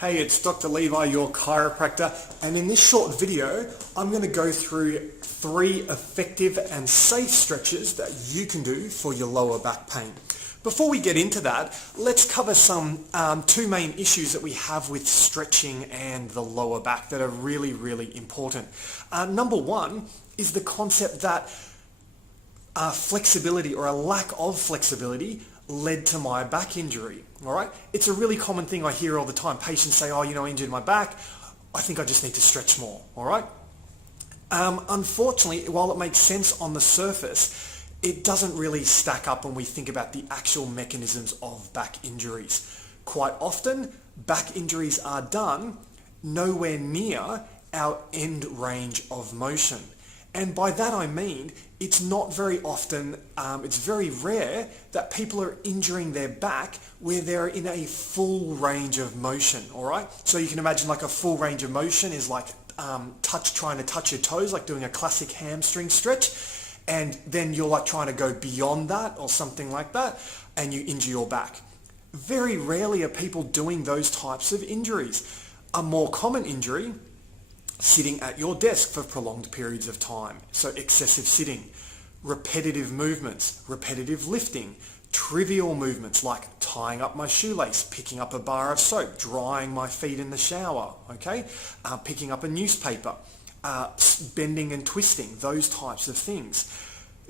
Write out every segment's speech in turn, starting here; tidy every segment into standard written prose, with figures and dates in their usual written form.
Hey, it's Dr. Levi, your chiropractor, and in this short video, I'm going to go through 3 effective and safe stretches that you can do for your lower back pain. Before we get into that, let's cover some 2 main issues that we have with stretching and the lower back that are really important. Number 1 is the concept that flexibility or a lack of flexibility led to my back injury. All right, it's a really common thing I hear all the time. Patients say, "Oh, I injured my back. I think I just need to stretch more." All right. Unfortunately, while it makes sense on the surface, it doesn't really stack up when we think about the actual mechanisms of back injuries. Quite often, back injuries are done nowhere near our end range of motion. And by that I mean, it's not very often, it's very rare that people are injuring their back where they're in a full range of motion, all right? So you can imagine like a full range of motion is like trying to touch your toes, like doing a classic hamstring stretch, and then you're like trying to go beyond that or something like that, and you injure your back. Very rarely are people doing those types of injuries. A more common injury, sitting at your desk for prolonged periods of time. So excessive sitting, repetitive movements, repetitive lifting, trivial movements like tying up my shoelace, picking up a bar of soap, drying my feet in the shower, okay? Picking up a newspaper, bending and twisting, those types of things.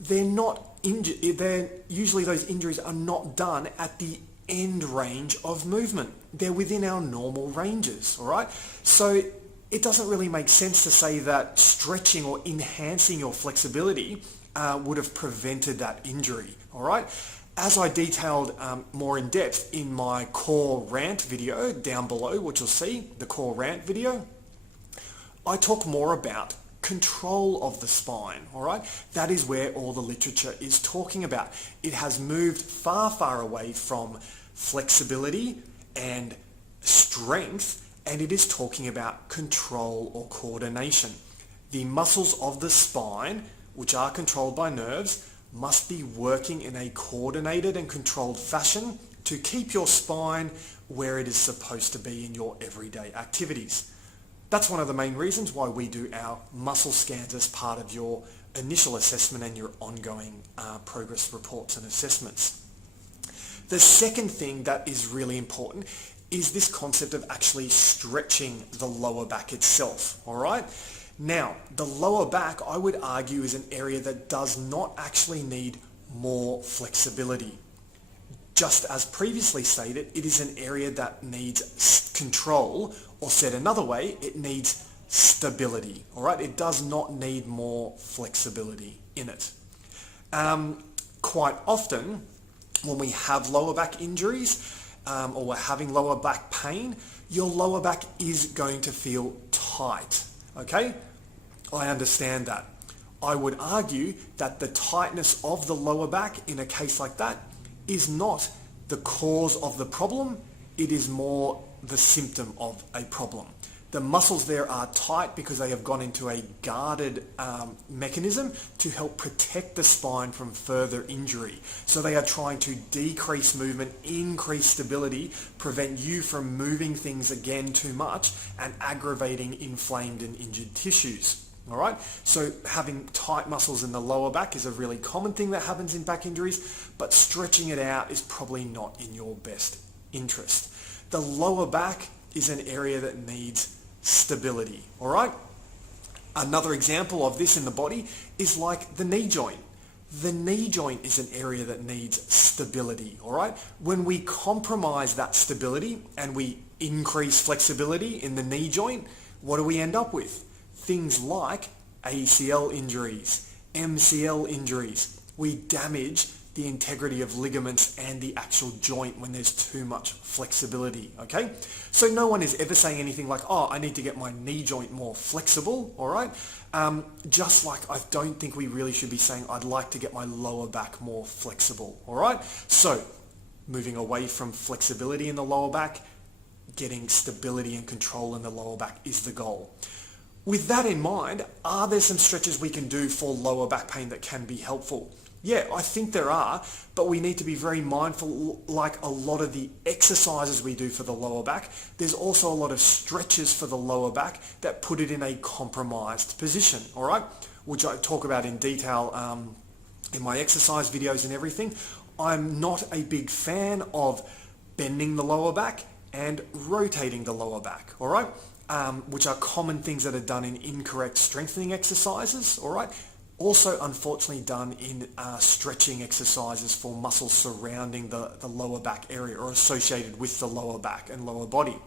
Usually those injuries are not done at the end range of movement. They're within our normal ranges, all right? So it doesn't really make sense to say that stretching or enhancing your flexibility would have prevented that injury, all right? As I detailed more in depth in my core rant video down below, which you'll see, the core rant video, I talk more about control of the spine, all right? That is where all the literature is talking about. It has moved far away from flexibility and strength, and it is talking about control or coordination. The muscles of the spine, which are controlled by nerves, must be working in a coordinated and controlled fashion to keep your spine where it is supposed to be in your everyday activities. That's one of the main reasons why we do our muscle scans as part of your initial assessment and your ongoing progress reports and assessments. The second thing that is really important is this concept of actually stretching the lower back itself, all right? Now, the lower back, I would argue, is an area that does not actually need more flexibility. Just as previously stated, it is an area that needs control, or said another way, it needs stability, all right? It does not need more flexibility in it. Quite often, when we have lower back injuries, or we're having lower back pain, your lower back is going to feel tight, okay? I understand that. I would argue that the tightness of the lower back in a case like that is not the cause of the problem, it is more the symptom of a problem. The muscles there are tight because they have gone into a guarded mechanism to help protect the spine from further injury. So they are trying to decrease movement, increase stability, prevent you from moving things again too much and aggravating inflamed and injured tissues. All right, so having tight muscles in the lower back is a really common thing that happens in back injuries, but stretching it out is probably not in your best interest. The lower back is an area that needs stability, all right? Another example of this in the body is like the knee joint. The knee joint is an area that needs stability, all right? When we compromise that stability and we increase flexibility in the knee joint, what do we end up with? Things like ACL injuries, MCL injuries. We damage the integrity of ligaments and the actual joint when there's too much flexibility, okay? So no one is ever saying anything like, "Oh, I need to get my knee joint more flexible," all right? Just like I don't think we really should be saying, "I'd like to get my lower back more flexible," all right? So moving away from flexibility in the lower back, getting stability and control in the lower back is the goal. With that in mind, are there some stretches we can do for lower back pain that can be helpful? Yeah, I think there are, but we need to be very mindful, like a lot of the exercises we do for the lower back. There's also a lot of stretches for the lower back that put it in a compromised position, all right? Which I talk about in detail in my exercise videos and everything. I'm not a big fan of bending the lower back and rotating the lower back, all right? Which are common things that are done in incorrect strengthening exercises, all right? Also, unfortunately, done in stretching exercises for muscles surrounding the lower back area or associated with the lower back and lower body.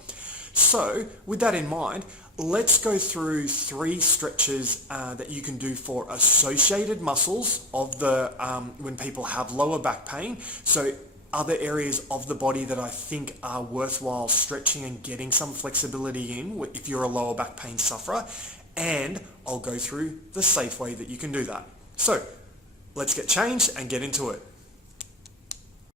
So, with that in mind, let's go through 3 stretches that you can do for associated muscles of the when people have lower back pain. So, other areas of the body that I think are worthwhile stretching and getting some flexibility in if you're a lower back pain sufferer. And I'll go through the safe way that you can do that. So let's get changed and get into it.